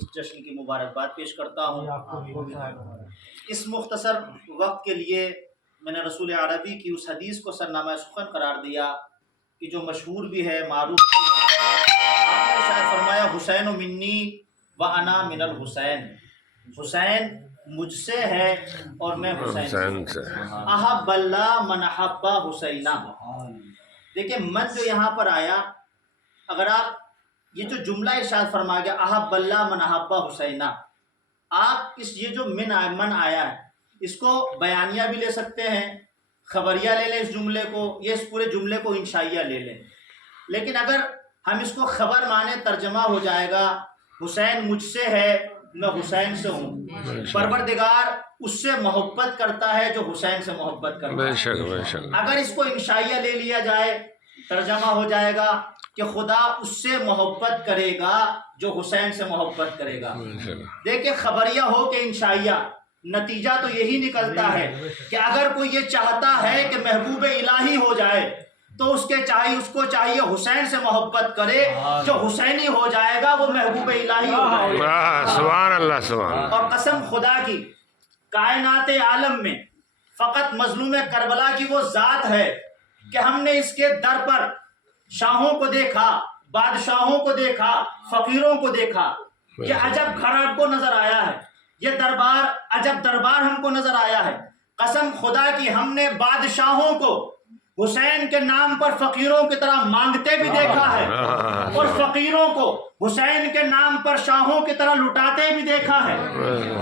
اس جشن کی مبارکباد پیش کرتا ہوں۔ اس مختصر وقت کے لیے میں نے رسول عربی کی اس حدیث کو سرنامہ سخن قرار دیا کہ جو مشہور بھی ہے، معروف بھی ہے۔ آپ نے شاید فرمایا حسین منی و انا من الحسین، حسین مجھ سے ہے اور میں حسین سے۔ احب اللہ من احب حسینہ۔ دیکھیں من جو یہاں پر آیا، اگر آپ یہ جو جملہ ارشاد فرما گیا احب اللہ من احب حسینہ، آپ یہ جو من آیا ہے اس کو بیانیہ بھی لے سکتے ہیں، خبریہ لے لیں اس جملے کو، یہ اس پورے جملے کو انشائیہ لے لیں۔ لیکن اگر ہم اس کو خبر مانے ترجمہ ہو جائے گا، حسین مجھ سے ہے میں حسین سے ہوں، پروردگار اس سے محبت کرتا ہے جو حسین سے محبت کرتا ہے۔ اگر اس کو انشائیہ لے لیا جائے ترجمہ ہو جائے گا کہ خدا اس سے محبت کرے گا جو حسین سے محبت کرے گا۔ دیکھیں خبریہ ہو کہ انشائیہ، نتیجہ تو یہی نکلتا ہے کہ اگر کوئی یہ چاہتا ہے کہ محبوب الہی ہو جائے تو اس کو چاہیے حسین سے محبت کرے، جو حسینی ہو جائے گا وہ محبوب الہی ہو جائے گا۔ سبحان اللہ سبحان اللہ۔ اور قسم خدا کی، کائنات عالم میں فقط مظلوم کربلا کی وہ ذات ہے کہ ہم نے اس کے در پر شاہوں کو دیکھا، بادشاہوں کو دیکھا، فقیروں کو دیکھا۔ یہ عجب گھر آپ کو نظر آیا ہے، یہ دربار عجب دربار ہم کو نظر آیا ہے۔ قسم خدا کی ہم نے بادشاہوں کو حسین کے نام پر فقیروں کی طرح مانگتے بھی دیکھا ہے، اور فقیروں کو حسین کے نام پر شاہوں کی طرح لٹاتے بھی دیکھا ہے۔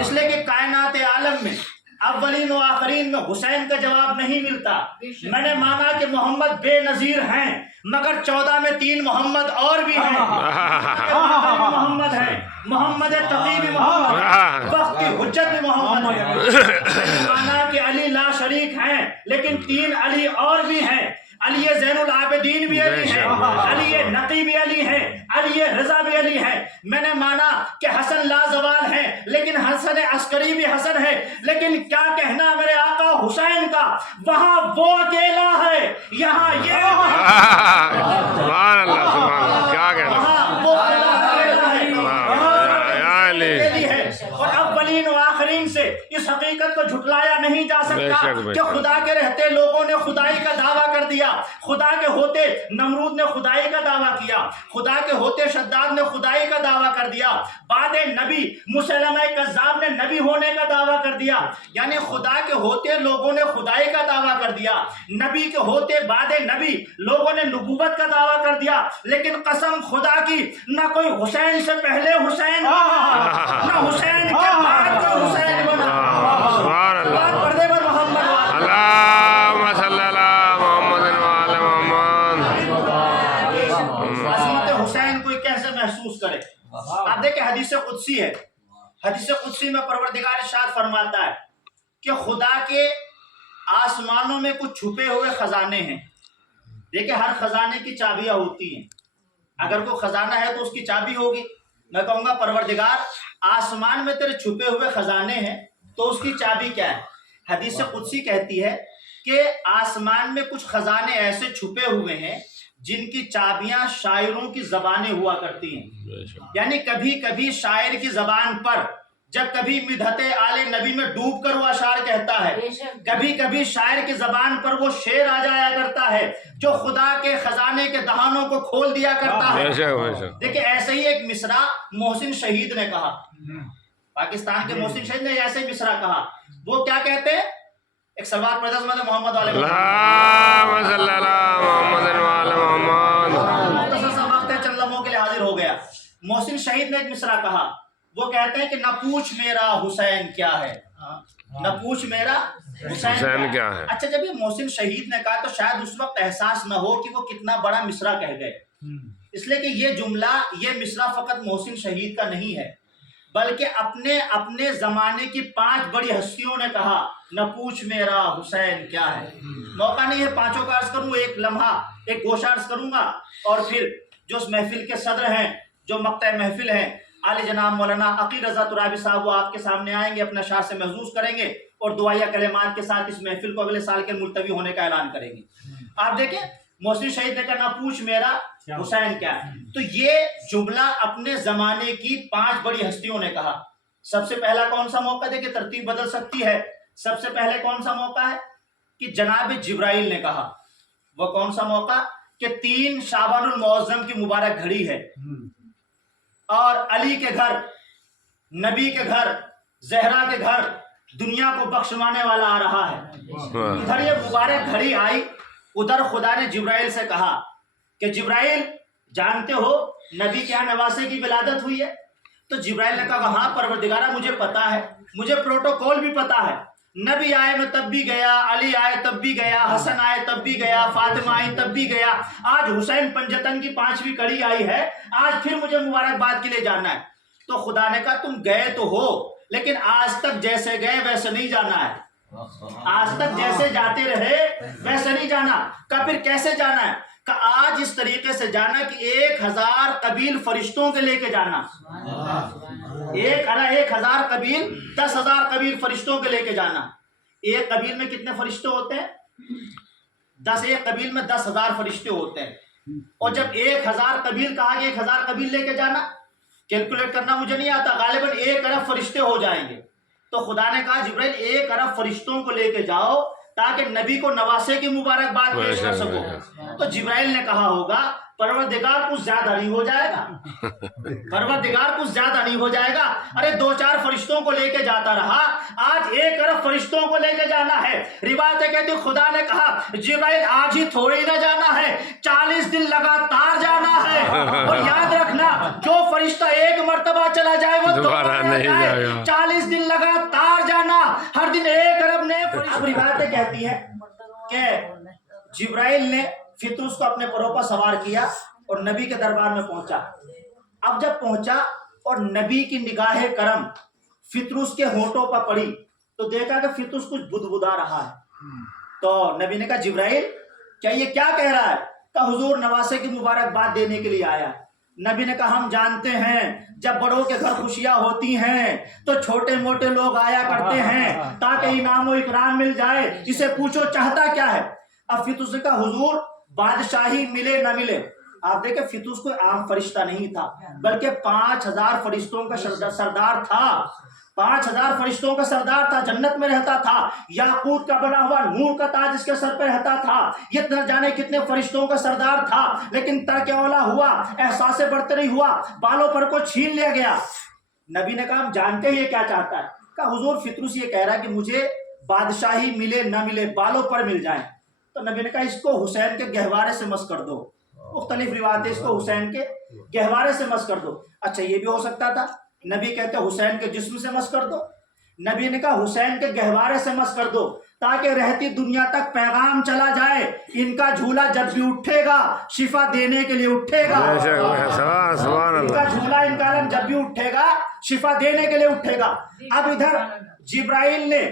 اس لیے کہ کائنات عالم میں اولین و آخرین میں حسین کا جواب نہیں ملتا۔ میں نے مانا کہ محمد بے نظیر ہیں، مگر 14 میں 3 محمد اور بھی ہیں۔ محمد ہیں، محمد تقی بھی محمد، وقت کی حجت بھی محمد ہے۔ میں نے مانا کہ علی لا شریک ہیں، لیکن 3 علی اور بھی ہیں۔ علی زین العابدین بھی علی ہیں، علی نقی بھی علی ہیں، علی رضا بھی علی ہیں۔ میں نے مانا کہ حسن لازوال ہیں، لیکن حسن عسکری بھی حسن ہے۔ لیکن کیا کہنا میرے آقا حسین کا، وہاں وہ اکیلا ہے، یہاں یہ سبحان اللہ سبحان اللہ، کیا کہنا، وہاں وہ اکیلا ہے۔ اور اولین و آخرین سے اس حقیقت کو جھٹلایا نہیں جا سکتا کہ خدا کے رہتے لوگوں نے خدائی کا دعویٰ کر دیا، خدا کے ہوتے نمرود نے خدائی کا دعویٰ کیا، خدا کے ہوتے شداد نے خدائی کا دعویٰ کر دیا، بعد نبی مسلمہ کذاب نے نبی ہونے کا دعویٰ کر دیا۔ یعنی خدا کے ہوتے لوگوں نے خدائی کا دعویٰ کر دیا، نبی کے ہوتے بعد نبی لوگوں نے نبوت کا دعویٰ کر دیا۔ لیکن قسم خدا کی نہ کوئی حسین سے پہلے حسین بنا، نہ حسین کے بعد کوئی حسین بنا۔ سبحان اللہ، پردے پر محمد اللہم صلی اللہ محمد وعلی محمد۔ عظمت حسین کوئی کیسے محسوس کرے؟ آپ دیکھیں حدیث قدسی ہے، حدیث قدسی میں پروردگار ارشاد فرماتا ہے کہ خدا کے آسمانوں میں کچھ چھپے ہوئے خزانے ہیں۔ دیکھیں ہر خزانے کی چابیاں ہوتی ہیں، اگر کوئی خزانہ ہے تو اس کی چابی ہوگی۔ میں کہوں گا پروردگار آسمان میں تیرے چھپے ہوئے خزانے ہیں تو اس کی چابی کیا ہے؟ حدیث قدسی کہتی ہے کہ آسمان میں کچھ خزانے ایسے چھپے ہوئے ہیں جن کی چابیاں شاعروں کی زبانیں ہوا کرتی ہیں۔ یعنی کبھی کبھی شاعر کی زبان پر جب کبھی مدحت آل نبی میں ڈوب کر وہ اشعار کہتا ہے، کبھی کبھی شاعر کی زبان پر وہ شعر آ جایا کرتا ہے جو خدا کے خزانے کے دہانوں کو کھول دیا کرتا ہے۔ دیکھیں ایسے ہی ایک مصرع محسن شہید نے کہا، پاکستان کے محسن شہید نے ایسے ہی مصرع کہا۔ وہ کیا کہتے ہیں؟ ایک سلوات پڑھتے ہیں محمد علیہ اللہم صلی اللہ محمد وعلی محمد۔ مختصر سا وقت ہے، چند لمحوں کے لیے حاضر ہو گیا۔ محسن شہید نے ایک مصرع کہا، وہ کہتے ہیں کہ نہ پوچھ میرا حسین کیا ہے، نہ پوچھ میرا حسین کیا ہے۔ اچھا جب یہ محسن شہید نے کہا تو شاید اس وقت احساس نہ ہو کہ وہ کتنا بڑا مصرع کہہ گئے، اس لیے کہ یہ جملہ یہ مصرع فقط محسن شہید کا نہیں ہے، بلکہ اپنے زمانے کی 5 بڑی ہستیوں نے کہا نہ پوچھ میرا حسین کیا ہے۔ موقع نہیں ہے 5 کا عرض کروں، ایک لمحہ ایک گوشہ عرض کروں گا، اور پھر جو اس محفل کے صدر ہیں، جو مقطع محفل ہیں، عالی جناب مولانا عقیل رضا ترابی صاحب، وہ آپ کے سامنے آئیں گے، اپنے اشعار سے محظوظ کریں گے اور دعائیہ کلمات کے ساتھ اس محفل کو اگلے سال کے ملتوی ہونے کا اعلان کریں گے۔ آپ دیکھیں محسن شہید نے کہا نہ پوچھ میرا حسین کیا ہے. تو یہ جملہ اپنے زمانے کی 5 بڑی ہستیوں نے کہا. سب سے پہلا کون سا موقع ہے کہ ترتیب بدل سکتی ہے؟ سب سے پہلے کون سا موقع ہے کہ جناب جبرائیل نے کہا. وہ کون سا موقع کہ 3 شعبان المعظم کی مبارک گھڑی ہے اور علی کے گھر، نبی کے گھر، زہرا کے گھر دنیا کو بخشوانے والا آ رہا ہے. ادھر یہ مبارک گھڑی آئی، ادھر خدا نے جبرائیل سے کہا کہ جبرائیل جانتے ہو نبی کے یہاں نواسے کی ولادت ہوئی ہے؟ تو جبرائیل نے کہا ہاں پروردگارہ مجھے پتا ہے، مجھے پروٹوکول بھی پتا ہے. نبی آئے میں تب بھی گیا، علی آئے تب بھی گیا، حسن آئے تب بھی گیا، فاطمہ آئی تب بھی گیا. آج حسین پنجتن کی 5ویں کڑی آئی ہے، آج پھر مجھے مبارکباد کے لیے جانا ہے. تو خدا نے کہا تم گئے تو ہو لیکن آج تک جیسے گئے ویسے نہیں جانا ہے. آج تک جیسے جاتے رہے ویسے نہیں جانا. کہ پھر کیسے جانا ہے؟ کہ آج اس طریقے سے جانا کہ 1000 قبیل فرشتوں کے لے کے جانا. 1000 قبیل 10,000 قبیل فرشتوں کے لے کے جانا. ایک قبیل میں کتنے فرشتے ہوتے ہیں؟ 10. ایک قبیل میں 10,000 فرشتے ہوتے ہیں. اور جب 1000 قبیل کہا کہ 1000 قبیل لے کے جانا، کیلکولیٹ کرنا مجھے نہیں آتا، غالباً 1 ارب فرشتے ہو جائیں گے. تو خدا نے کہا جبرائیل 1 ارب فرشتوں کو لے کے جاؤ تاکہ نبی کو نواسے کی مبارکباد پیش کر سکو. تو جبرائیل نے کہا ہوگا پروردگار کچھ زیادہ نہیں ہو جائے گا؟ پروردگار کچھ زیادہ نہیں ہو جائے گا؟ ارے 2-4 فرشتوں کو لے کے جاتا رہا، آج 1 ارب فرشتوں کو لے کے جانا ہے. روایتیں کہتی خدا نے کہا جبرائیل آج ہی تھوڑی نہ جانا ہے، 40 دن لگاتار جانا ہے. اور یاد رکھنا جو فرشتہ 1 مرتبہ چلا جائے وہ دوبارہ نہیں جائے گا. 40 دن لگاتار جانا، ہر دن 1 ارب نئے فرشتے. روایتیں کہتی ہیں کہ جبرائیل نے فطرس کو اپنے پروں پر سوار کیا اور نبی کے دربار میں پہنچا. اب جب پہنچا اور نبی کی نگاہ کرم فطرس کے ہونٹوں پر پڑی تو دیکھا کہ فطرس کچھ بدبدا رہا ہے. تو نبی نے کہا جبرائیل کیا یہ کیا کہہ رہا ہے؟ کہ حضور نواسے کی مبارکباد دینے کے لیے آیا. نبی نے کہا ہم جانتے ہیں جب بڑوں کے گھر خوشیاں ہوتی ہیں تو چھوٹے موٹے لوگ آیا کرتے ہیں تاکہ انعام و اکرام مل جائے. اسے پوچھو چاہتا کیا ہے؟ اب فطرس نے کہا حضور بادشاہی ملے نہ ملے. آپ دیکھیں فطرس کوئی عام فرشتہ نہیں تھا بلکہ 5000 فرشتوں کا سردار تھا. 5000 فرشتوں کا سردار تھا، جنت میں رہتا تھا، یاقوت کا بنا ہوا نور کا تاج اس کے سر پہ رہتا تھا. یہ نہ جانے کتنے فرشتوں کا سردار تھا، لیکن ترک اولا ہوا، احساس برتری ہوا، بالوں پر کو چھین لیا گیا. نبی نے کہا ہم جانتے ہیں یہ کیا چاہتا ہے. کہا حضور فطرس یہ کہہ رہا ہے کہ مجھے بادشاہی ملے نہ ملے بالوں پر مل جائے. تو نبی نے کہا اس کو حسین کے گہوارے سے مس کر دو. مختلف روایتیں اس کو حسین کے گہوارے سے مس کر دو. اچھا یہ بھی ہو سکتا تھا نبی کہتے حسین کے جسم سے مس کر دو. نبی نے کہا حسین کے گہوارے سے مس کر دو تاکہ رہتی دنیا تک پیغام چلا جائے ان کا جھولا جب بھی اٹھے گا شفا دینے کے لیے اٹھے گا. ان کا جھولا ان کا عالم جب بھی اٹھے گا شفا دینے کے لیے اٹھے گا. اب ادھر جبرائیل نے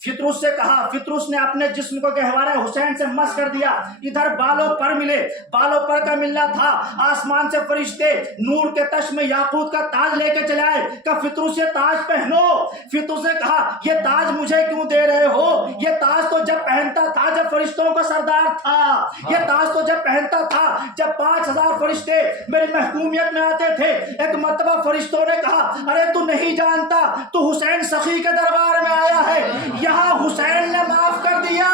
فطرس سے کہا، فطرس نے اپنے جسم کو گہوارہ حسین سے مس کر دیا. ادھر بالوں پر ملے، بالوں پر کا ملنا تھا. آسمان سے فرشتے نور کے تش میں یاقوت کا تاج لے کے چلے آئے کہ فطرس یہ تاج پہنو. فطرس نے کہا یہ تاج مجھے کیوں دے رہے ہو؟ یہ تاج تو جب پہنتا تھا جب فرشتوں کا سردار تھا. یہ تاج تو جب پہنتا تھا جب 5000 فرشتے میری محکومیت میں آتے تھے. ایک مرتبہ فرشتوں نے کہا ارے تو نہیں جانتا تو حسین سخی کے دربار میں آیا ہے، یہاں حسین نے معاف کر دیا.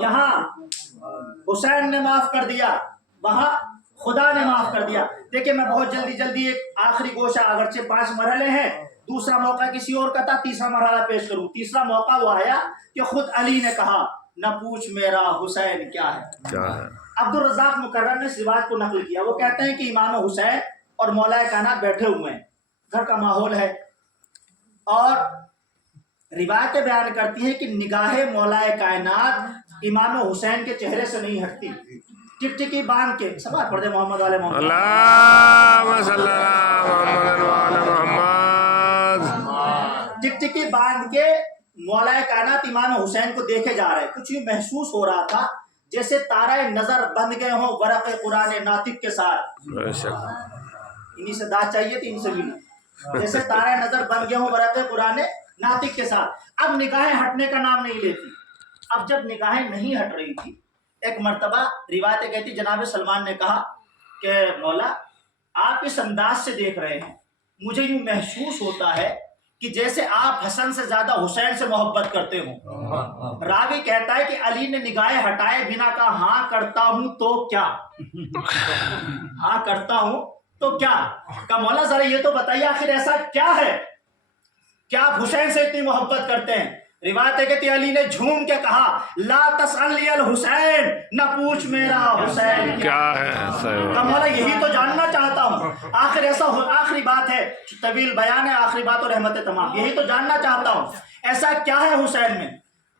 یہاں حسین نے معاف کر دیا، وہاں خدا نے معاف کر دیا. دیکھیں میں بہت جلدی ایک آخری گوشہ، اگرچہ 5 مرحلے ہیں، دوسرا موقع کسی اور کا تھا، تیسرا مرحلہ پیش کروں. تیسرا موقع وہ آیا کہ خود علی نے کہا نہ پوچھ میرا حسین کیا ہے. عبد الرزاق مکرر نے اس روایت کو نقل کیا. وہ کہتے ہیں کہ امام حسین اور مولا کائنات بیٹھے ہوئے ہیں، گھر کا ماحول ہے، اور روایتیں بیان کرتی ہیں کہ نگاہ مولا کائنات امام حسین کے چہرے سے نہیں ہٹتی. ٹکٹکی باندھ کے سماعت پڑھ دے محمد والے محمد، اللہم صلی اللہ محمد محمد. ٹکٹکی باندھ کے مولا کائنات امام حسین کو دیکھے جا رہے. کچھ بھی محسوس ہو رہا تھا جیسے تارہ نظر بند گئے ہوں ورق قرآن ناطق کے ساتھ. انہیں سے داد چاہیے تھی، ان سے بھی نہیں. جیسے تارہ نظر بن گیا ہوں برق قرآن ناطق کے ساتھ. اب نگاہیں ہٹنے کا نام نہیں لیتی. اب جب نگاہیں نہیں ہٹ رہی تھی، ایک مرتبہ روایتیں کہتی جناب سلمان نے کہا کہ مولا آپ اس انداز سے دیکھ رہے ہیں، مجھے یوں محسوس ہوتا ہے کہ جیسے آپ حسن سے زیادہ حسین سے محبت کرتے ہوں. راوی کہتا ہے کہ علی نے نگاہیں ہٹائے بنا کہا ہاں کرتا ہوں تو کیا، ہاں کرتا ہوں تو کیا. کہ مولا ذرا یہ تو بتائیے آخر ایسا کیا ہے کہ آپ حسین سے اتنی محبت کرتے ہیں. روایت ہے کہ علی نے جھوم کے کہا لا تسألنی الحسین، نہ پوچھ میرا حسین کیا ہے. کہ مولا یہی تو جاننا چاہتا ہوں. آخر ایسا آخری بات ہے، طویل بیان ہے، آخری بات اور رحمت تمام، یہی تو جاننا چاہتا ہوں ایسا کیا ہے حسین میں.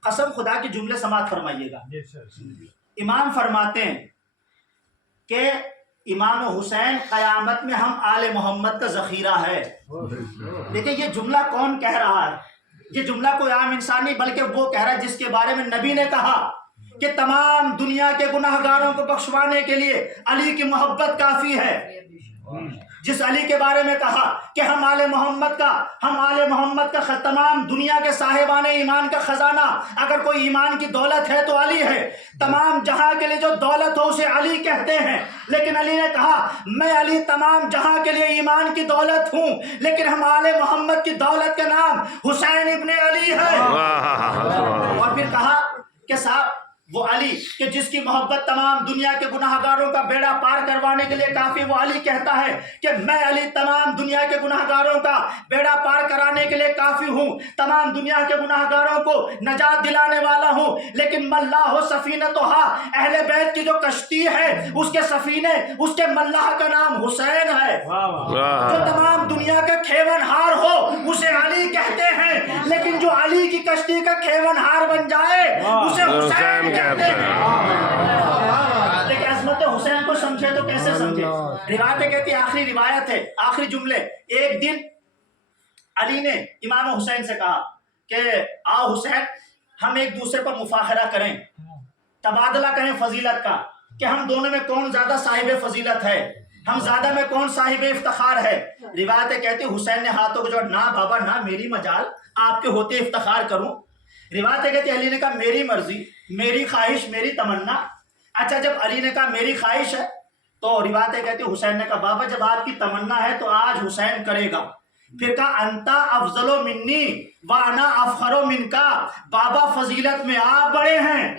قسم خدا کے جملے سماعت فرمائیے گا. امام فرماتے ہیں کہ امام حسین قیامت میں ہم آل محمد کا ذخیرہ ہے. دیکھیں یہ جملہ کون کہہ رہا ہے؟ یہ جملہ کوئی عام انسان نہیں، بلکہ وہ کہہ رہا ہے جس کے بارے میں نبی نے کہا کہ تمام دنیا کے گناہ گاروں کو بخشوانے کے لیے علی کی محبت کافی ہے. جس علی کے بارے میں کہا کہ ہم آل محمد کا تمام دنیا کے صاحبان ایمان کا خزانہ، اگر کوئی ایمان کی دولت ہے تو علی ہے. تمام جہاں کے لیے جو دولت ہو اسے علی کہتے ہیں. لیکن علی نے کہا میں علی تمام جہاں کے لیے ایمان کی دولت ہوں، لیکن ہم آل محمد کی دولت کا نام حسین ابن علی ہے. اور پھر کہا کہ صاحب وہ علی کہ جس کی محبت تمام دنیا کے گناہ گاروں کا بیڑا پار کروانے کے لیے کافی، وہ علی کہتا ہے کہ میں علی تمام دنیا کے گناہ گاروں کا بیڑا پار کرانے کے لیے کافی ہوں، تمام دنیا کے گناہ گاروں کو نجات دلانے والا ہوں. لیکن ملاح سفینتھا، اہل بیت کی جو کشتی ہے اس کے سفینے، اس کے ملاح کا نام حسین ہے. جو تمام دنیا کا کھیون ہار ہو اسے علی کہتے ہیں، لیکن جو علی کی کشتی کا کھیون ہار بن جائے اسے حسین کہتے ہیں. لیکن عظمت حسین کو سمجھے تو کیسے سمجھے. روایتیں کہتی آخری روایت ہے، آخری جملے. ایک دن علی نے امام حسین سے کہا کہ آؤ حسین ہم ایک دوسرے پر مفاخرہ کریں، تبادلہ کریں فضیلت کا، کہ ہم دونوں میں کون زیادہ صاحب فضیلت ہے، ہم زیادہ میں کون صاحب افتخار ہے. روایتیں کہتی حسین نے ہاتھوں کو جوڑا، نہ بابا نہ، میری مجال، آپ کے ہوتے افتخار کروں. روایتیں کہتی علی نے کہا میری مرضی، میری خواہش، میری تمنا. اچھا جب علی نے کہا میری خواہش ہے تو روایتیں کہتی حسین نے کہا بابا جب آپ کی تمنا ہے تو آج حسین کرے گا. پھر کہا انتا افضل منی وانا افخر منکا، بابا فضیلت میں آپ بڑے ہیں،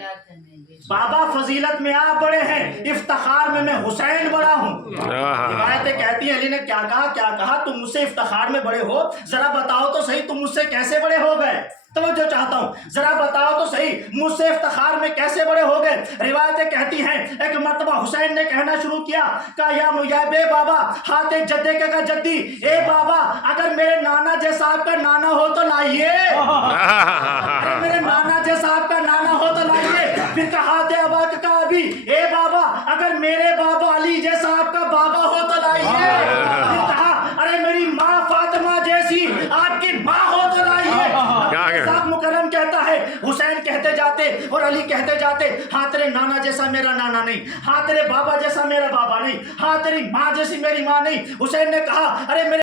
بابا فضیلت میں آپ بڑے ہیں، افتخار میں حسین بڑا ہوں. روایتیں کہتی ہیں علی نے کیا کہا تم مجھ سے افتخار میں بڑے ہو، ذرا بتاؤ تو صحیح تم مجھ سے کیسے بڑے ہو گئے. توجہ چاہتا ہوں، ذرا بتاؤ تو صحیح مجھ سے افتخار میں کیسے بڑے ہو گئے. روایتیں کہتی ہیں ایک مرتبہ حسین نے کہنا شروع کیا کہ یا بے بابا ہاتھ جدے کا جدی، اے بابا اگر میرے نانا جیسا آپ کا نانا ہو تو لائیے، اگر میرے نانا جیسا آپ کا نانا ہو تو لائیے. پھر کہا ابا کا ابھی، اے بابا اگر میرے بابا علی جیسا آپ کا بابا ہو تو لائیے. پھر کہا ارے میری ماں فاطمہ جیسی آپ کی ماں ہو تو لائیے. صاحب مکرم کہتا ہے حسین کہتے جاتے اور علی کہتے جاتے ہاں تیرے نانا جیسا میرا نانا نہیں، ہاں تیرے بابا جیسا میرا بابا نہیں، ہاں تیری ماں جیسی میری ماں نہیں. حسین نے کہا ارے میرے